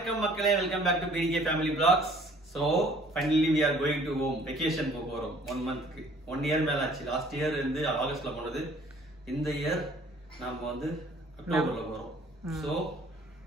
வணக்கம் மக்களே, welcome back to BDK family vlogs. So finally we are going to home. Vacation போறோம் 1 monthக்கு. 1 year மேல ஆச்சு. லாஸ்ட் இயர் வந்து ஆகஸ்ட்ல போனது. இந்த இயர் நாம வந்து அக்டோபர்ல போறோம். So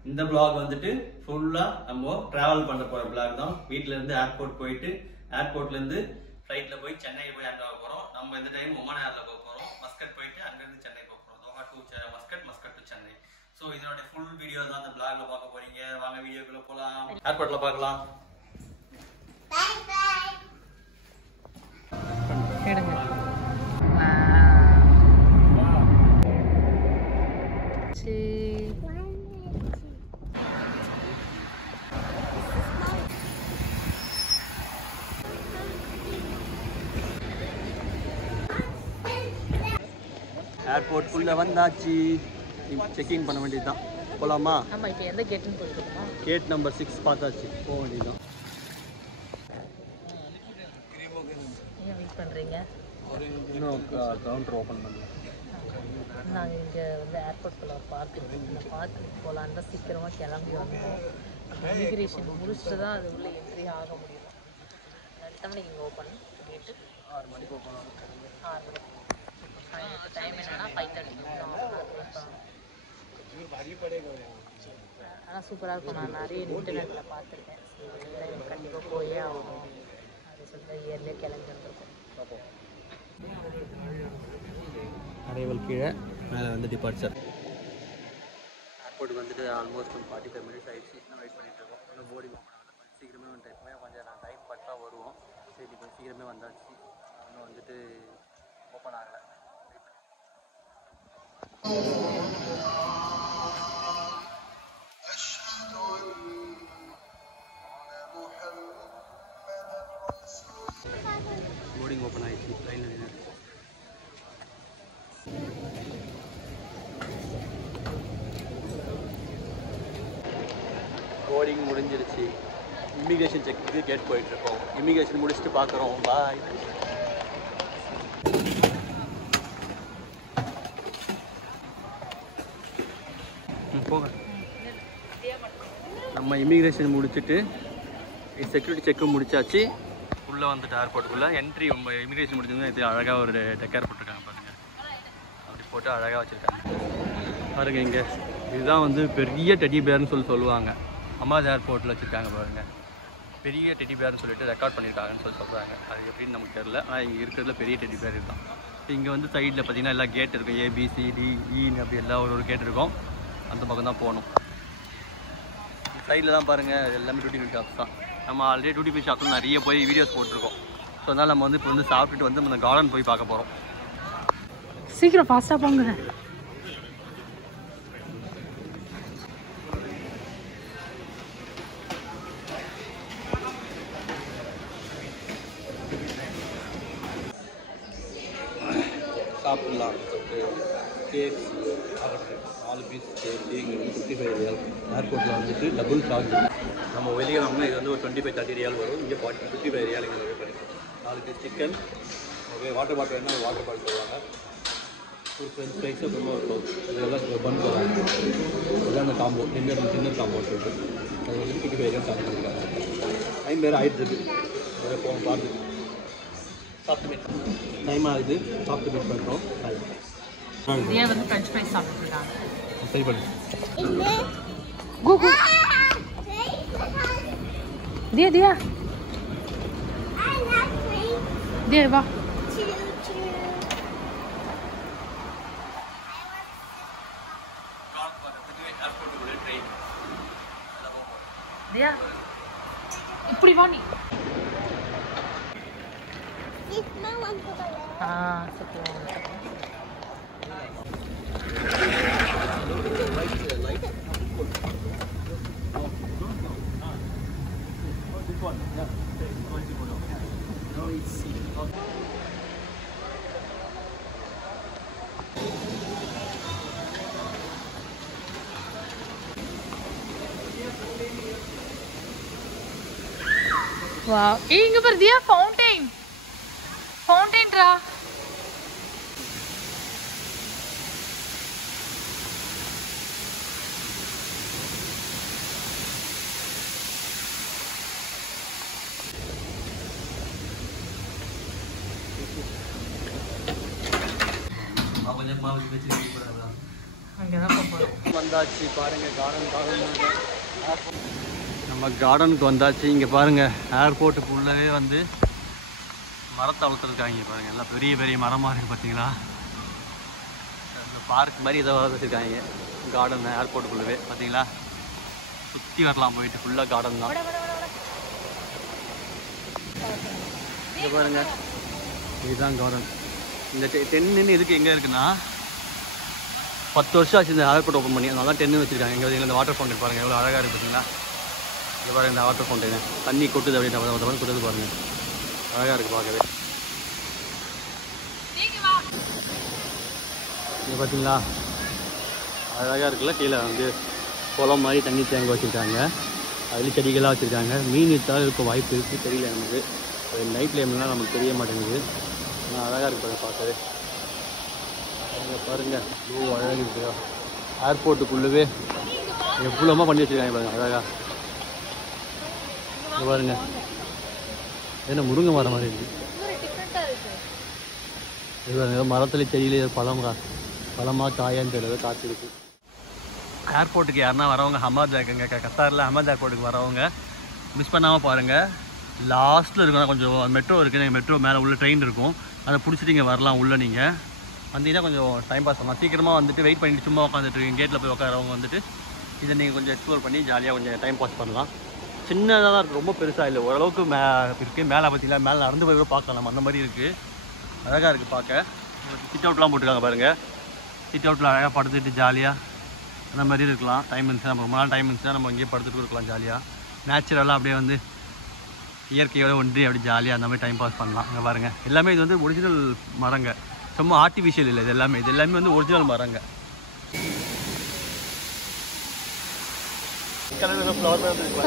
இந்த vlog வந்துட்டு ஃபுல்லா நம்ம டிராவல் பண்ண போற vlog தான். வீட்ல இருந்து ஏர்போர்ட் போயிட்டு ஏர்போர்ட்ல இருந்து ஃளைட்ல போய் சென்னை போய் லேண்ட் ஆக போறோம். நம்ம இந்த டைம் ஒமான் ஏர்ல போக போறோம். மஸ்கட் போயிட்டு அங்க இருந்து சென்னை போக போறோம். Doha to Muscat, Muscat to Chennai. So இதோட full வீடியோ தான் அந்த vlogல பார்க்க போறீங்க. வாங்க வீடியோக்குள்ள போலாம். ஏர்போர்ட்ல பார்க்கலாம். By by. எடுங்க. ஏர்போர்ட் குள்ள வந்தாச்சு. செக்கிங் பண்ண வேண்டியதுதான். போலாமா? ஆமா, இப்போ எந்த கேட்னு போயிடுமா? கேட் நம்பர் 6 பார்த்தாச்சு. போக வேண்டியதுதான். ஏன் வெயிட் பண்றீங்க? இன்னும் கவுண்டர் ஓபன் பண்ணல. நாங்கள் இங்கே வந்து ஏர்போர்ட்குள்ள ஒரு பார்க் இருக்குது. இந்த பார்க்குக்கு போகலான்னு தான் சீக்கிரமாக கிளம்பி வந்தோம். இமிக்ரேஷன் முடிச்சுட்டு தான் அது உள்ளே என்ட்ரி ஆக முடியும். எத்தனை மணிக்கு இங்கே ஓப்பன் கேட்டு? 6 மணிக்கு ஓப்பன் ஆகும். 6 மணிக்கு. டைம் என்னன்னா 5:30. ஆனால் சூப்பராக இருக்கும். நான் நிறைய இன்டர்நெட்டில் பார்த்துருக்கேன். எனக்கு கண்டிப்பாக போயே ஆகணும் அப்படி சொல்லிட்டு இயர்லேயே கிளம்பி வந்திருக்கோம். அரைவல் கீழே மேலே வந்து டிபார்ச்சர். ஏர்போர்ட்டுக்கு வந்துட்டு ஆல்மோஸ்ட் 45 மினிட்ஸ் ஆகிடுச்சு. இன்னும் வெயிட் பண்ணிட்டு இருக்கோம். இன்னும் போர்டிங் ஓப்பன் ஆகல. கொஞ்சம் சீக்கிரமே வந்துட்டு கொஞ்சம் நான் டைம் பார்த்தா வருவோம். சரி, கொஞ்சம் சீக்கிரமே வந்தாச்சு. இன்னும் வந்துட்டு ஓப்பன் ஆகலை. போர்டிங் ஓப்பன் ஆகிடுச்சு. ட்ரெயினில் நின்று போர்டிங் முடிஞ்சிருச்சு. இமிக்ரேஷன் செக்கு கேட் போயிட்டுருக்கோம். இமிக்ரேஷன் முடிச்சுட்டு பார்க்குறோம். பாய். போங்க. நம்ம இமிக்ரேஷன் முடிச்சுட்டு செக்யூரிட்டி செக்கும் முடிச்சாச்சு. உள்ளே வந்துட்டு ஏர்போர்ட்டுக்குள்ளே என்ட்ரி இமிக்ரேஷன் முடிஞ்சதுன்னா இது அழகாக ஒரு டெக்கர் போட்டிருக்காங்க பாருங்கள். அப்படி போட்டு அழகாக வச்சுருக்காங்க பாருங்க. இங்கே இதுதான் வந்து பெரிய டெடி பேர்னு சொல்லுவாங்க. அம்மாஸ் ஏர்போர்ட்டில் வச்சுருக்காங்க பாருங்கள். பெரிய டெடி பேர்னு சொல்லிட்டு ரெக்கார்ட் பண்ணியிருக்காங்கன்னு சொல்கிறாங்க. அது எப்படின்னு நமக்கு தெரியல. ஆனால் இங்கே இருக்கிறதுல பெரிய டெடி பேர் இதுதான். இங்கே வந்து சைடில் பார்த்தீங்கன்னா எல்லா கேட் இருக்கும். ABCDE அப்படி எல்லா ஒரு கேட் இருக்கும். அந்த பக்கம் தான் போகணும். சைடில் தான் பாருங்கள் எல்லாமே டியூட்டி ஃப்ரீ ஷாப்ஸ் தான். நம்ம ஆல்ரெடி டியூட்டி ஃப்ரீ ஷாப்ஸ் நிறைய போய் வீடியோஸ் போட்டிருக்கோம். ஸோ அதனால் நம்ம வந்து இப்போ வந்து சாப்பிட்டுட்டு வந்து நம்ம கார்டன் போய் பார்க்க போகிறோம். சீக்கிரம் ஃபாஸ்ட்டாக போங்க. சாப்பிட்லாம். கேக்ஸ் 4 பீஸ் கேக்கு இங்கே வந்து 55 ரியால். ஏர்போர்ட்டில் வந்துட்டு டபுள் சார்ஜ். நம்ம வெளியே வாங்கினா இது வந்து ஒரு 25-30 ரியால் வரும். இங்கே 55 ரியால் இங்கே நிறைய கிடைக்கும். 4 piece chicken, okay. Water bottle வேணால் ஒரு வாட்டர் பாட்டில் தருவாங்க. ஒரு ஃப்ரெஞ்ச் ஃப்ரைஸ், அப்புறமா ஒரு கோக், இதெல்லாம் பன் தருவாங்க. இதுதான் அந்த காம்போ, டின்னர் காம்போ சொல்லிட்டு அது வந்து 55 ரியால் சார்ஜ் பண்ணியிருக்காங்க. டைம் வேறு ஆகிடுச்சு. வேறு போகணும் பார்த்து சாப்பிட்டு டைம் ஆகுது. சாப்பிட்டு மீட் பண்ணுறோம். தியா வந்து ஃப்ரெஞ்ச் ஃப்ரைஸ் சாப்பிட்டுருக்காங்க. சரி பண்ணு. கூகு தியா தியா தியா வா. தியா இப்படி வா நீ. வா, இங்க பாரு தியா, ஃபவுண்டைன் ஃபவுண்டைன்ரா. கொஞ்சம் மாவு வச்சு கூடாது. அங்கே தான் போகிறோம். வந்தாச்சு பாருங்கள், நம்ம கார்டனுக்கு வந்தாச்சு. இங்கே பாருங்கள், ஏர்போர்ட்டுக்கு உள்ளவே வந்து மரத்தை வளர்த்துருக்காங்க பாருங்கள். எல்லாம் பெரிய பெரிய மரமாக இருக்குது பார்த்தீங்களா. இந்த பார்க் மாதிரி ஏதோ வளர்த்துருக்காங்க கார்டன் ஏர்போர்ட்டுக்குள்ளவே பார்த்தீங்களா. சுற்றி வரலாம் போயிட்டு, ஃபுல்லாக கார்டன் தான். இங்கே பாருங்கள், இதுதான் கார்டன். இந்த டென்னு எதுக்கு எங்கே இருக்குன்னா 10 வருஷம் ஆச்சு இந்த ஏர்போர்ட் ஓப்பன் பண்ணி, அதனால தான் 10 வச்சுருக்காங்க. இங்கே இந்த வாட்டர் ஃபவுண்டன் பாருங்கள் எவ்வளோ அழகாக இருக்குது பார்த்தீங்களா. இங்கே பாருங்கள், இந்த வாட்டர் ஃபவுண்டன் தண்ணி கொட்டுது அப்படின்னு கொட்டுது பாருங்கள், அழகாக இருக்குது பார்க்கவே. இங்கே பார்த்தீங்களா அழகாக இருக்குல்ல. கீழே வந்து குளம் மாதிரி தண்ணி தேங்க வச்சுருக்காங்க, அதுலேயும் செடிகளாக வச்சுருக்காங்க. மீன் இருந்தாலும் இருக்க வாய்ப்பு இருக்குது, தெரியல நமக்கு. நைட் டைம்லாம் நமக்கு தெரிய மாட்டேங்குது. ஆனால் அழகாக இருக்குது பார்க்கவே. அங்கே பாருங்கள், இவ்வளோ அழகாக இருக்குது. ஏர்போர்ட்டுக்குள்ளவே எவ்வளோமா பண்ணி வச்சுருக்காங்க பாருங்கள், அழகாக. இங்கே பாருங்கள், ஏன்னா முருங்கை மரம் மாதிரி இருக்குது. இது பாருங்கள், மரத்துல செடியிலே பழமாக காயான்னு தெரியல, காற்று இருக்குது. ஏர்போர்ட்டுக்கு யாருன்னா வரவங்க ஹமாதாக்குங்க, கத்தாரில் ஹமாத் ஏர்போர்ட்டுக்கு வரவங்க மிஸ் பண்ணாமல் பாருங்கள். லாஸ்ட்டில் இருக்கும் கொஞ்சம் மெட்ரோ இருக்குது, மெட்ரோ மேலே உள்ள ட்ரெயின் இருக்கும், அதை பிடிச்சிட்டு இங்கே வரலாம். உள்ளே நீங்கள் வந்தீங்கன்னா கொஞ்சம் டைம் பாஸ் பண்ணலாம். சீக்கிரமாக வந்துட்டு வெயிட் பண்ணிட்டு சும்மா உட்காந்துட்டு கேட்டில் போய் உட்காரவங்க வந்துட்டு இதை நீங்கள் கொஞ்சம் எக்ஸ்ப்ளோர் பண்ணி ஜாலியாக கொஞ்சம் டைம் பாஸ் பண்ணலாம். சின்னதாக தான் இருக்குது, ரொம்ப பெருசாக இல்லை, ஓரளவுக்கு இருக்குது. மேலே பார்த்தீங்களா, மேலே நடந்து போய் கூட பார்க்கலாம், அந்த மாதிரி இருக்குது. அழகாக இருக்குது பார்க்க. சிட் அவுட்லாம் போட்டுருக்காங்க பாருங்கள். சிட் அவுட்டில் அழகாக படுத்துட்டு ஜாலியாக அந்த மாதிரி இருக்கலாம். டைம் இருந்துச்சு, நம்ம ரொம்ப நாள் டைம் இருந்துச்சுன்னா நம்ம இங்கேயே படுத்துட்டு இருக்கலாம் ஜாலியாக. நேச்சுரலாக அப்படியே வந்து இயற்கையோடு ஒன்றி அப்படி ஜாலியாக அந்த மாதிரி டைம் பாஸ் பண்ணலாம். அங்கே பாருங்கள், எல்லாமே இது வந்து ஒரிஜினல் மரங்க, சும்மா ஆர்டிஃபிஷியல் இல்லை. இது எல்லாமே வந்து ஒரிஜினல் மரங்க.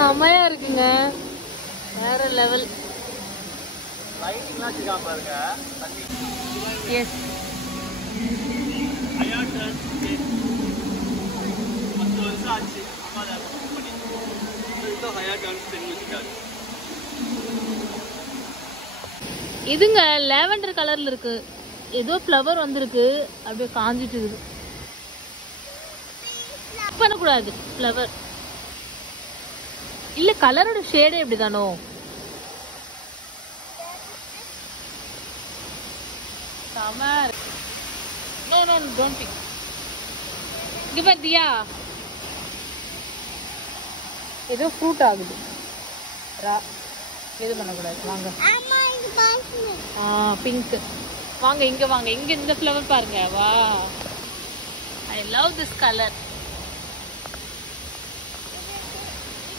செமையா இருக்குங்க, வேற லெவல். எஸ், இதுங்க லேவெண்டர் கலர்ல இருக்கு, ஏதோ ஃப்ளவர் வந்திருக்கு, அப்படியே காஞ்சிட்டு இருக்குது. பண்ணக்கூடாது ஃப்ளவர் இல்ல, கலரோட ஷேடே எப்படிதானோ. No no don't pick. இங்க பாத்தியா, ஏதோ ஃப்ரூட் ஆகுது. எது பண்ணக்கூடாது, வாங்க. பிங்க், வாங்க இங்க வாங்க. இங்க இந்த ஃப்ளவர் பாருங்க. வா, I love this colour.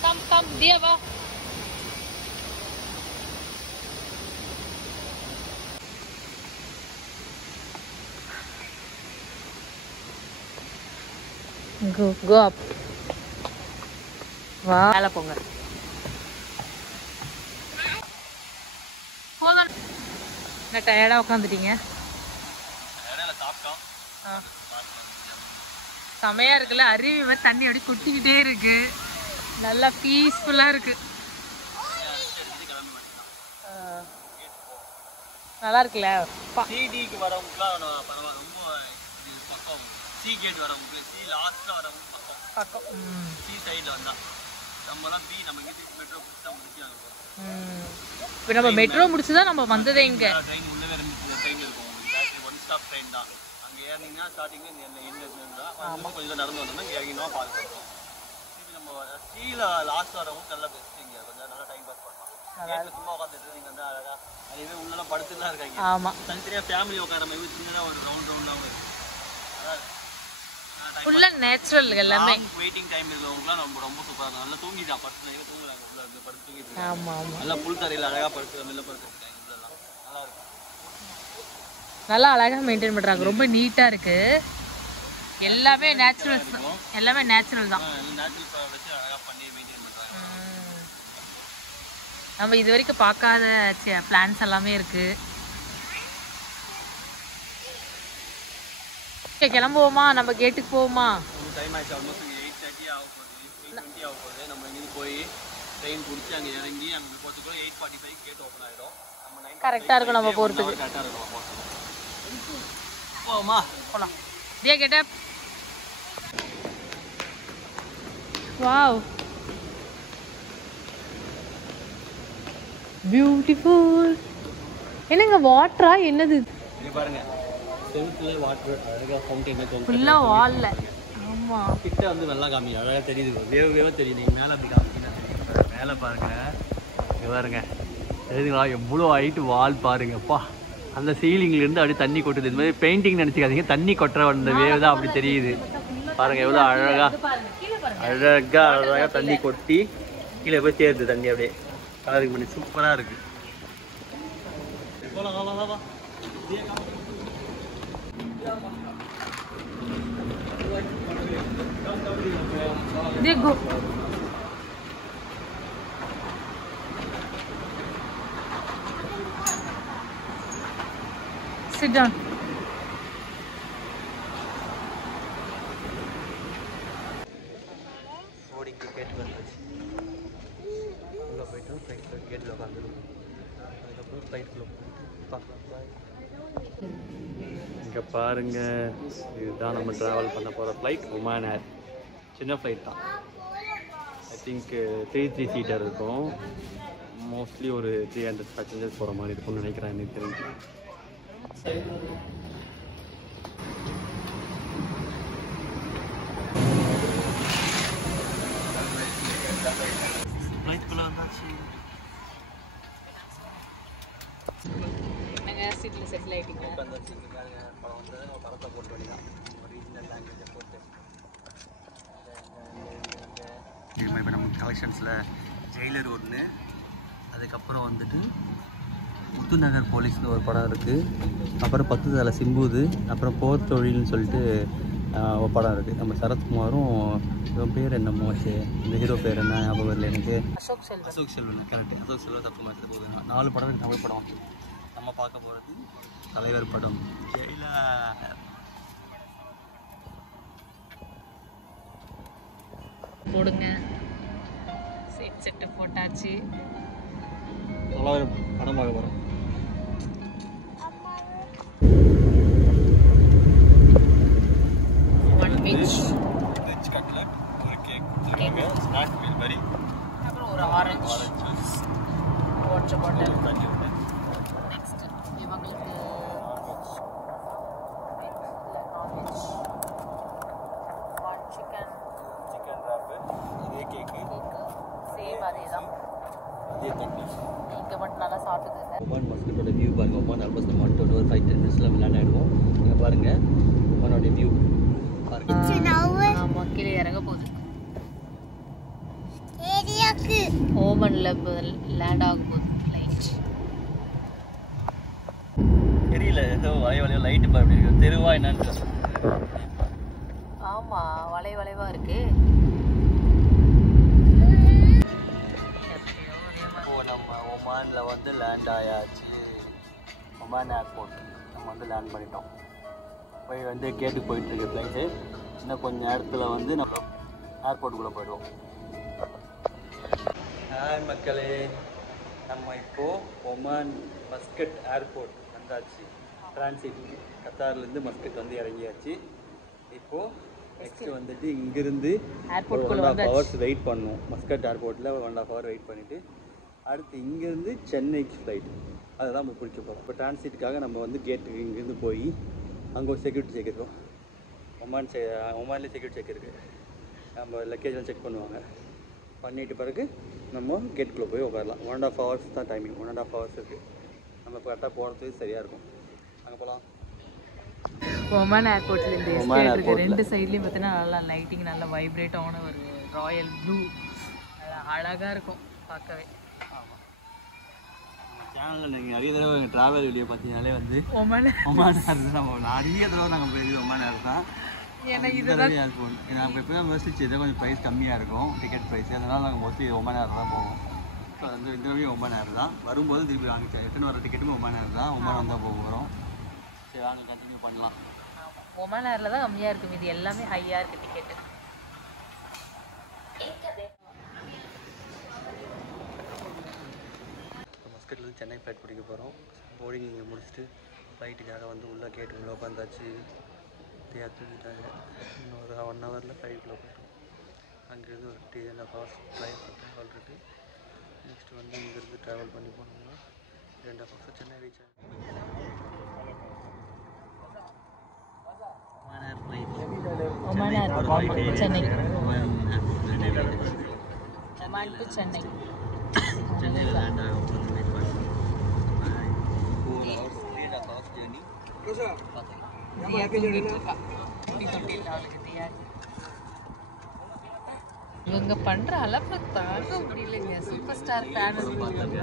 Come come Diya, வா. go up. வா, மேல போங்க. போதும், நான் டயர்டா உட்காந்துட்டீங்க. செமையா இருக்குல்ல, அருவி மாதிரி தண்ணி அப்படி கொட்டிக்கிட்டே இருக்கு, நல்லா பீஸ்ஃபுல்லா இருக்கு. நல்லா இருக்குல்ல. சிடிக்கு வரவங்கலாம் பரவாயில்ல, ரொம்ப பக்கம். சி கேட் வரவங்க, சி லாஸ்ட்ல வரவங்க பக்கம். சி சைடுல வந்தா நம்மலாம் பி, நம்ம இங்க மெட்ரோ புடிச்சா முடிச்சாங்க. இப்போ நம்ம மெட்ரோ முடிச்சுதான் நம்ம வந்ததே. இங்க ட்ரெயின் உள்ளவே ட்ரெயின் இருக்கும், உங்களுக்கு ஒன் ஸ்டாப் ட்ரெயின் தான். அங்கே ஏறினீங்கன்னா ஸ்டார்டிங்ல என்ன இருந்தா கொஞ்சம் நடந்து வந்தோம்னா இங்கே இறங்கினா பார்க் பண்ணுவோம். இது நம்ம சீல லாஸ்ட் வரவங்க நல்லா பெஸ்ட். இங்கே கொஞ்சம் நல்லா டைம் பாஸ் பண்ணலாம். கேட்ல சும்மா உட்காந்துட்டு நீங்கள் வந்து அழகா அதுவே உள்ளெல்லாம் படுத்துலாம் இருக்காங்க. ஆமாம், தனித்தனியாக ஃபேமிலி உட்கார மாதிரி சின்னதாக ஒரு ரவுண்டாகவும் இருக்குது. ஃபுல்லா நேச்சுரல் எல்லாமே. வெயிட்டிங் டைம் இருக்கிறவங்கலாம் நம்ம ரொம்ப சூப்பராக இருக்கும். நல்லா தூங்கிட்டா படுத்து தூங்குறாங்க உள்ள இருந்து படுத்து தூங்கிட்டு. ஆமா ஆமா, நல்லா புல் தரையில் அழகாக படுத்து வெளில படுத்துருக்காங்க. உள்ளெல்லாம் நல்லா இருக்கும், நல்லா அழகா மெயின்டைன் பண்றாங்க, ரொம்ப நீட்டா இருக்கு. எல்லாமே நேச்சுரல், எல்லாமே நேச்சுரல் தான். நேச்சுரல் வச்சு அழகாக பண்ணி மெயின்டைன் பண்ணுறாங்க. நம்ம இது வரைக்கும் பார்க்காத பிளான்ஸ் எல்லாமே இருக்கு. கிளம்புவோமா, நம்ம கேட்டுக்கு போவோமா? டைம் ஆயிடுச்சு, ஆல்மோஸ்ட் 8:30 ஆக போகுது, 8:20 ஆக போகுது. நம்ம இங்கே போய் ட்ரெயின் பிடிச்சி அங்கே இறங்கி அங்கே போகிறதுக்குள்ள 8:45 கேட் ஓப்பன் ஆகிடும். நம்ம 9 கரெக்டாக இருக்கும் நம்ம போகிறதுக்கு. கரெக்டாக இருக்கும். போமா போலாம். தியா கெட் அப். வாவ். பியூட்டிஃபுல். என்னங்க வாட்டரா என்னது? இங்க பாருங்க. செவுத்துல வாட்டர் அழகா ஃபவுண்டைன் வந்து ஃபுல்லா வால்ல. ஆமா. கிட்ட வந்து நல்லா காமி அழகா தெரியுது. வேவ தெரியுது. நீங்க மேல அப்படி காமிச்சீங்கன்னா தெரியும். மேல பாருங்க. இங்க பாருங்க. தெரியுதுங்களா எவ்வளோ ஹைட் வால் பாருங்கப்பா. அந்த சீலிங்ல இருந்து அப்படியே தண்ணி கொட்டுது. இந்த மாதிரி பெயிண்டிங் நினைச்சுக்காதீங்க. தண்ணி கொட்டுற அந்த வேவ் தான் அப்படி தெரியுது. பாருங்க எவ்வளோ அழகா அழகா அழகா தண்ணி கொட்டி கீழே போய் சேருது தண்ணி அப்படியே கலருக்கு பண்ணி சூப்பரா இருக்கு. போலாம் வா வா வா. Go. Sit down. Boarding ticket வந்துச்சு. உள்ளே போய்ட்டு ஃப்ளைட் கேட்டில் உட்காந்துருக்கோம். அதுக்கப்புறம் ஃப்ளைட்டுக்குள்ளே போயிட்டு பார்க்கலாம். இங்கே பாருங்க, இதுதான் நம்ம ட்ராவல் பண்ண போகிற ஃப்ளைட். ஒமான் ஏர். சின்ன ஃப்ளைட் தான். ஐ திங்க் 3 சீட்டர் இருக்கும். மோஸ்ட்லி ஒரு 300 பேசஞ்சர்ஸ் போகிற மாதிரி இருக்கும்னு நினைக்கிறேன் எனக்கு தெரிஞ்சு. ஃப்ளைட்டுக்குள்ளே வந்தாச்சு. நாங்கள் சீட்டில் செட்டில் ஆகிட்டீங்க. வந்தாச்சு. இங்கே பாருங்க படம் வந்தது நம்ம படத்தை போட்டு வேண்டியதான். ரீஜனல் லாங்குவேஜை போட்டு இது மாதிரி இப்போ நம்ம கலெக்ஷன்ஸில் ஜெயிலர் ஒன்று, அதுக்கப்புறம் வந்துட்டு முத்துநகர் போலீஸ்னு ஒரு படம் இருக்குது, அப்புறம் 10 தலை சிம்புது, அப்புறம் போர் தொழில்னு சொல்லிட்டு ஒரு படம் இருக்குது. நம்ம சரத்குமாரும் இவன் பேர் என்னமோ ஆச்சு, இந்த ஹீரோ பேர் என்ன ஞாபகம் இல்லை எனக்கு. அசோக் செல்வன். கரெக்டு. அசோக் செல்வன் தப்பு மாதிரி போகுது. 4 படம் இருக்குது தமிழ் படம். நம்ம பார்க்க போகிறது தலைவர் படம் ஜெயிலர். போடுங்க. சீட் செட்டு போட்டாச்சு. தலைவர் படம் பார்க்க போகிறோம். வெஜ் கட்லட், ஒரு கேக் கொடுத்துருக்காங்க, ஸ்நாக் மீல் மாதிரி, அப்புறம் ஒரு orange water bottle. Thank you. Next இவங்களுக்கு நான்வெஜ் சிக்கன் ராப்பு, இதே கேக்கு, சேம் அதே தான். இதே தண்ணி. இங்கே மட்டும் நல்லா சாப்பிட்டுக்குங்க. ஒமான் மஸ்கட்டோட வியூ பாருங்கள். ஒமான் ஆல்மோஸ்ட் நம்ம வந்துட்டு ஒரு 5-10 மினிட்ஸில் விளையாட ஆகிடுவோம். நீங்கள் பாருங்கள் ஒமானோடைய வியூ பாருங்கள். ஆமாம், கீழே இறங்க போகுது. ஏரியாக்கு ஓமனில் லேண்ட் ஆகும் போது லைட் தெரியல, ஏதோ வளைய லைட்டு பாரு எப்படி இருக்கு. தெருவா என்னன்னு. ஆமாம், வளைவாக இருக்கு. இப்போ நம்ம ஒமானில் வந்து லேண்ட் ஆயாச்சு. ஒமான் ஏர்போர்ட் நம்ம வந்து லேண்ட் பண்ணிட்டோம். போய் வந்து கேட்டுக்கு போயிட்டுருக்கு ஃப்ளைட்டு. இன்னும் கொஞ்சம் நேரத்தில் வந்து நம்ம ஏர்போர்ட்டுக்குள்ளே போயிடுவோம். ஹாய் மக்களே, நம்ம இப்போது ஒமான் மஸ்கட் ஏர்போர்ட் வந்தாச்சு. டிரான்சிட் கத்தார்லேருந்து மஸ்கட் வந்து இறங்கியாச்சு. இப்போது நெக்ஸ்ட்டு வந்துட்டு இங்கேருந்து ஒரு 1.5 hours வெயிட் பண்ணணும். மஸ்கட் ஏர்போர்ட்டில் 1.5 hour வெயிட் பண்ணிவிட்டு அடுத்து இங்கேருந்து சென்னைக்கு ஃப்ளைட். அதை தான் நம்ம பிடிக்க போகிறோம். இப்போ டிரான்சிட்டுக்காக நம்ம வந்து கேட்டுக்கு இங்கேருந்து போய் அங்கே ஒரு செக்யூரிட்டி செக் இருக்கும். ஒமான்லேயே செக்யூரிட்டி செக் இருக்குது. நம்ம லக்கேஜெலாம் செக் பண்ணுவாங்க. பண்ணிட்டு பிறகு நம்ம கேட்டுக்குள்ளே போய் உட்காரலாம். 1.5 hours தான் டைமிங். 1.5 hours இருக்குது. நம்ம கரெக்டாக போகிறதுக்கு சரியாக இருக்கும். அங்கே போகலாம். ஒமான் ஏர்போர்ட்லேருந்து எஸ்கேட் இருக்குது. 2 சைட்லேயும் பார்த்தீங்கன்னா நல்லா லைட்டிங், நல்லா வைப்ரேட் ஆன ஒரு ராயல் ப்ளூ, அழகாக இருக்கும் பார்க்கவே. ஆமாம், சேனலில் நீங்கள் நிறைய தடவை ட்ராவல் வீடியோ பார்த்தீங்கனாலே வந்து ஒமான் ஏர் நம்ம நிறைய தடவை நாங்கள் போயிருக்கோம். ஒமான் ஏர் தான் எனக்கு இதுதான் ஏர்போர்ட். நம்ம எப்போயுமே மோஸ்ட்லி இதை கொஞ்சம் ப்ரைஸ் கம்மியாக இருக்கும், டிக்கெட் ப்ரைஸ். அதனால் நாங்கள் மோஸ்ட்லி ஒமான் ஏர் தான் போவோம். ஸோ அது வந்து இந்த தடவையும் ஒமான் ஏர் தான். வரும்போது திருப்பி வாங்கிச்சு ரிட்டன் வர டிக்கெட்டும் ஒமான் ஏர் தான். ஒமான் வந்தால் போக போகிறோம். சரி, வாங்க கண்டினியூ பண்ணலாம். ஒமான் ஏரில் தான் கம்மியாக இருக்கும், இது எல்லாமே ஹையாக இருக்குது டிக்கெட்டு. மஸ்கட்லேருந்து சென்னை ஃப்ளைட் பிடிக்க போகிறோம். போர்டிங் இங்கே முடிச்சுட்டு ஃப்ளைட்டுக்காக வந்து உள்ளே கேட்டுக்குள்ளே உட்காந்தாச்சு. தேர்த்துட்டாங்க. இன்னொரு 1 ஹவரில் ஃப்ளைட்டில் போய்ட்டோம். அங்கேருந்து ஒரு 2.5 hours ஃப்ளைட் ட்ராவல் இருக்குது. நெக்ஸ்ட்டு வந்து இங்கேருந்து ட்ராவல் பண்ணி போனோம்னா 2.5 hours சென்னை ரீச் ஆகும். Chennai Oman to Chennai. சென்னையில் லேண்ட் ஆகும் போது வெயிட் பண்ணுறோம். 4 hours 3.5 hours ஜேர்னி. இவங்க பண்ற அளவு தாங்க முடியலைங்க. சூப்பர் ஸ்டார் ஃபேன் பார்த்தாங்க.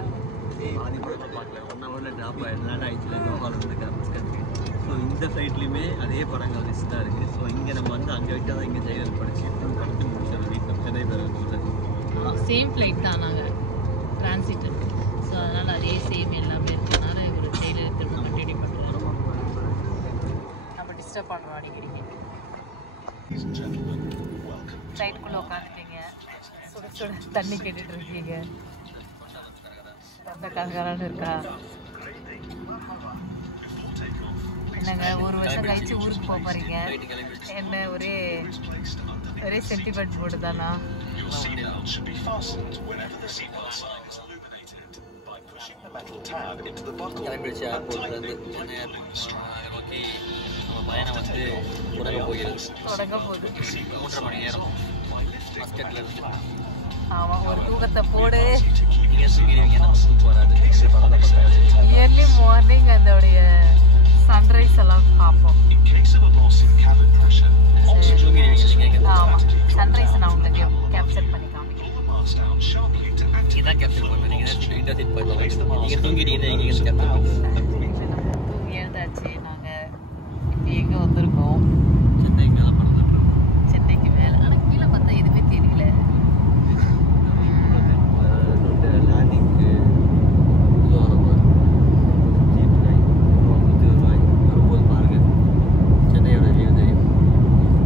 பாதி படத்தை பார்க்கல. 1 ஹவரில் ட்ராப் ஆகிடலாம் ஆயிடுச்சுல நோகாலேருந்து கன்ட்ரி. ஸோ இந்த ஃப்ளைட்லேயுமே அதே படங்கள் லிஸ்ட் தான் இருக்குது. ஸோ இங்கே நம்ம வந்து அங்கே விட்டால் தான் இங்கே ஜெயிலர் படிச்சு படத்தை முடிச்சது வீட்டில் சென்னை பேர் சேம் ஃப்ளைட் தான் நாங்கள் டிரான்சிட். ஸோ அதனால் அதே சேம் எல்லாமே இருக்கிறதுனால ஒரு ஜெயிலர் திரும்ப கண்டினியூ பண்ணுறோம். நம்ம டிஸ்டர்ப் பண்ணுறோம் அடிக்கடி. ஃப்ளைட்டுக்குள்ளே உட்காந்துட்டீங்க, சுட சுட தண்ணி கேட்டுட்டு இருக்கீங்க. ரொம்ப கலகலன்னு இருக்கா? என்னங்க 1 வருஷம் கழிச்சு ஊருக்கு போக போகிறீங்க, என்ன ஒரே சென்டிமெண்ட் போட்டு தானா? கிளம்பிடுச்சு ஏர்போர்ட்லேருந்து சென்னை ஏர்போர்ட் நோக்கி நம்ம பயணம் வந்து தொடங்க போகிறது. 3.5 மணி நேரம் மஸ்கட்ல இருந்து. ஆமாம், ஒரு தூக்கத்தை போடு. நீங்கள் தூங்கிடுவீங்க, நம்ம தூக்கம் வராது. இயர்லி மார்னிங் அதோடைய சன்ரைஸ் எல்லாம் பார்ப்போம். தூங்கிடுவீங்க நீங்கள். ஆமாம், சன்ரைஸ் நான் உங்களுக்கு கேப்சர் பண்ணி காமிக்கிறேன். இதான் கேப்சர் பண்ணுவேன். நீங்கள் இன்டர்சீட் போயிடலாம். நீங்கள் தூங்கிடுவீங்க, நீங்கள் கேப்சர் பண்ணுவேன். தூங்கி எழுந்தாச்சு. நாங்கள் இப்போ எங்கே வந்திருக்கோம்? சென்னைக்கு மேலே பறந்துட்டுருக்கோம். சென்னைக்கு மேலே. ஆனால் கீழே பார்த்தா எதுவுமே தெரியல. லேண்டிங்க்கு வரும்போது பாருங்கள் சென்னையோட வியூ தெரியும்.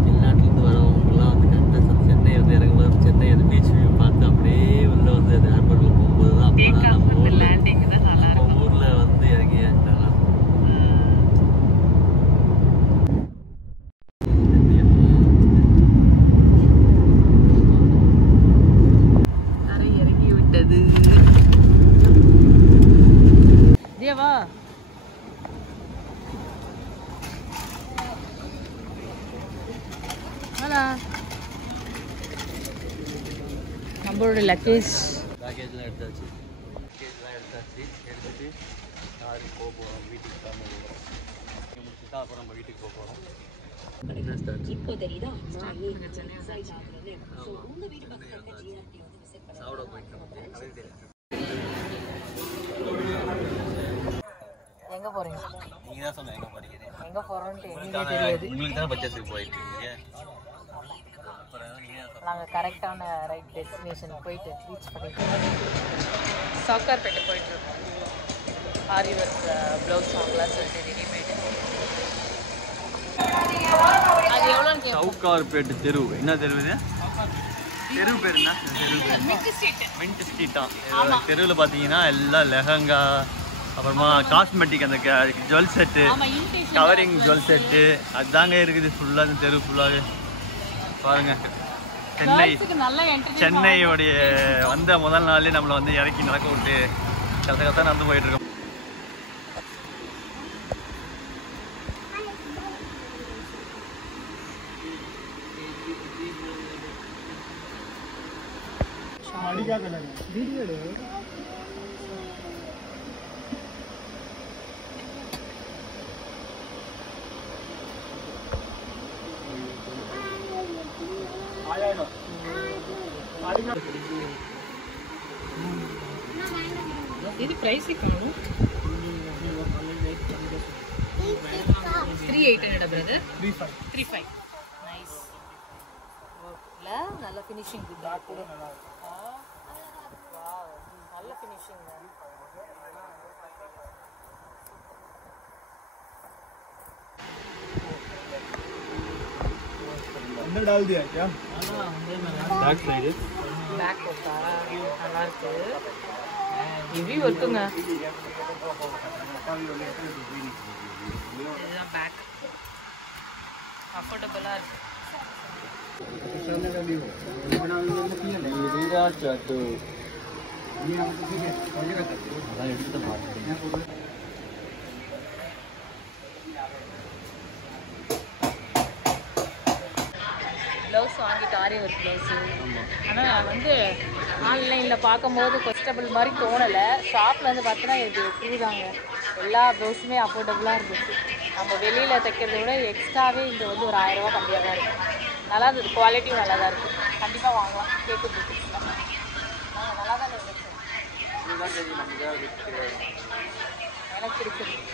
வெளிநாட்டிலேருந்து வரவங்கலாம் வந்து கரெக்டாக சென்னை வந்து இறங்கும்போது சென்னை அந்த பீச் வியூ பார்த்து அப்படியே உள்ளே வந்து அது ஏர்போர்ட்டில் போகும்போது தான் லேண்டிங் தான் நல்லா இருக்கும். ஊரில் வந்து இறங்கி நல்லா அரை இறங்கி விட்டது. தேவா நம்மளோட பேக்கேஜ்லாம் எடுத்தாச்சு. எடுத்துட்டு யாருக்கு போக போகிறோம், வீட்டுக்கு தான் போகிறோம். முடிச்சுட்டு அப்புறம் நம்ம வீட்டுக்கு போக போகிறோம். சாப்பிட போயிட்டோம். எங்க போறீங்க? நீங்கள் தான் சொன்ன எங்கே போகிறீங்க. எங்க போறோம்னு எங்களுக்கே தெரியாது. உங்களுக்கு தானே பர்ச்சேஸுக்கு போயிட்டு இருக்கீங்க. நாங்கள் கரெக்டான ரைட் டெஸ்டினேஷன் போயிட்டு ரீச் பண்ணிட்டு சவுகார்பேட்டை போயிட்டுருக்கோம். ஆரிவர்ஸ் ப்ளவுஸ் வாங்கலாம் சொல்லிட்டு ரெடிமேடு. அது எவ்வளோன்னு கேட்போம். சவுகார்பேட்டு தெரு. என்ன தெரு இது? தெரு பேர் என்ன? தெரு பேர் மின்ட் ஸ்ட்ரீட்டா. தெருவில் பார்த்தீங்கன்னா எல்லாம் லெஹங்கா, அப்புறமா காஸ்மெட்டிக், அந்த jewel set, covering jewel set, அதுதாங்க இருக்குது ஃபுல்லாக. அந்த தெரு ஃபுல்லாகவே பாருங்கள். சென்னையோடைய வந்த முதல் நாளே நம்மளை வந்து இறக்கி நடக்க விட்டு கரெக்டாக நடந்து போயிட்டுருக்கோம். ఇది ప్రైస్ కాను 3800 బ్రదర్ 35 నైస్ లా நல்ல ஃபினிஷிங் குட் கூட நல்லா இருக்கு. வாவ் நல்ல ஃபினிஷிங். अंदर डाल दिया क्या? बैक साइड பேக் போட்டா நல்லா இருக்கு. ஹெவி ஒர்க்குங்க. இதுதான் பேக். அஃபோர்டபுளாக இருக்குது. ப்ளவுஸ் வாங்கிட்டு ஆரி ஒர்க் ப்ளவுஸு. ஆனால் வந்து ஆன்லைனில் பார்க்கும்போது கொஸ்டபிள் மாதிரி தோணலை. ஷாப்பில் வந்து பார்த்தோன்னா இது ஃப்ரீதாங்க. எல்லா ப்ளவுஸுமே அஃபோர்டபுளாக இருந்துச்சு. நம்ம வெளியில் தைக்கிறத விட எக்ஸ்ட்ராவே இங்கே வந்து ஒரு 1000 ரூபா கம்மியாக தான் இருக்குது. நல்லா இருந்தது. குவாலிட்டியும் நல்லா தான் இருக்குது. கண்டிப்பாக வாங்கலாம். கேட்டு பிடிச்சிருக்கலாம். நல்லா தான் இருந்துச்சு. எனக்கு பிடிச்சிருக்கு.